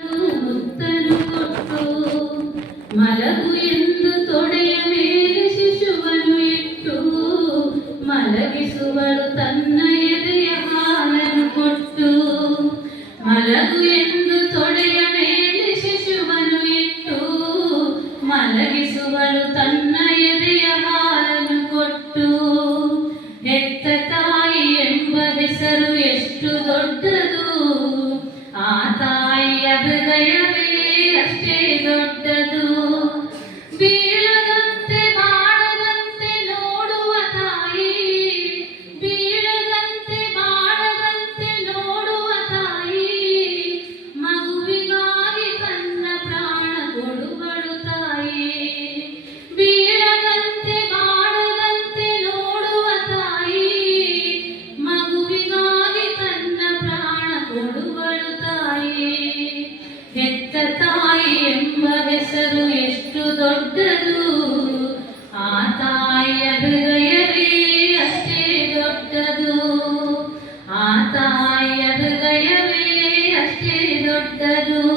ಮುತ್ತನು ಕೊಟ್ಟು ಮಲಗು ಎಂದು ತೊಡೆಯ ಮೇಲೆ ಶಿಶುವನ್ನು ಇಟ್ಟು ಮಲಗಿಸುವಳು ತನ್ನ ಎದೆಯ ಹಾಲನ್ನು ಕೊಟ್ಟು. ಮಲಗು ಎಂದು ತೊಡೆಯ ಮೇಲೆ ಶಿಶುವನ್ನು ಇಟ್ಟು ಮಲಗಿಸುವಳು ತನ್ನ ಎದೆಯ ಹಾಲನ್ನು ಕೊಟ್ಟು. ಹೆತ್ತ ತಾಯಿ ಎಂಬ ಹೆಸರು ಎಷ್ಟು ದೊಡ್ಡದು, ಆ ತಾಯಿಯ ಹೃದಯವೇ ಅಷ್ಟೇ ದೊಡ್ಡದು. ಬೀಳದಂತೆ ಮಾಡದಂತೆ ನೋಡುವ ತಾಯಿ, ಬೀಳದಂತೆ ಮಾಡದಂತೆ ನೋಡುವ ತಾಯಿ, ಮಗುವಿಗಾಗಿ ತನ್ನ ಪ್ರಾಣ ಕೊಡುವಳು ತಾಯಿ. ಬೀಳದಂತೆ ಮಾಡದಂತೆ ನೋಡುವ ತಾಯಿ, ಮಗುವಿಗಾಗಿ ತನ್ನ ಪ್ರಾಣ ಕೊಡುವಳು ತಾಯಿ. ಹೆತ್ತ ತಾಯಿ ಎಂಬ ಹೆಸರು ಎಷ್ಟು ದೊಡ್ಡದು, ಆ ತಾಯಿಯ ಹೃದಯವೇ ಅಷ್ಟೇ ದೊಡ್ಡದು. ಆ ತಾಯಿಯ ಹೃದಯವೇ ಅಷ್ಟೇ ದೊಡ್ಡದು.